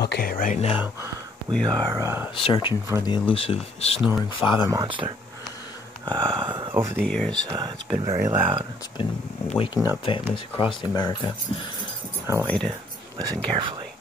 Okay, right now we are searching for the elusive snoring father monster. Over the years, it's been very loud. It's been waking up families across America. I want you to listen carefully.